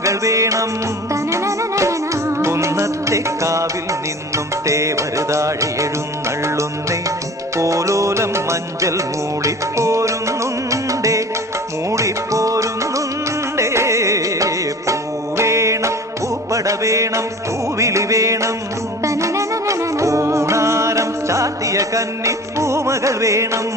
പൂമകൾ വേണം. കുന്നത്തെ കാവിൽ നിന്നും തേവരുതാഴെ എഴുന്നള്ളുന്നേ. പോലോലം മഞ്ചൽ മൂളിപ്പോരുന്നുണ്ടേ, മൂളിപ്പോരുന്നുണ്ടേ. പൂവേണം, പൂപ്പട വേണം, പൂവിളി വേണം. പൂണാരം ചാത്തിയ കന്നി പൂമകൾ വേണം.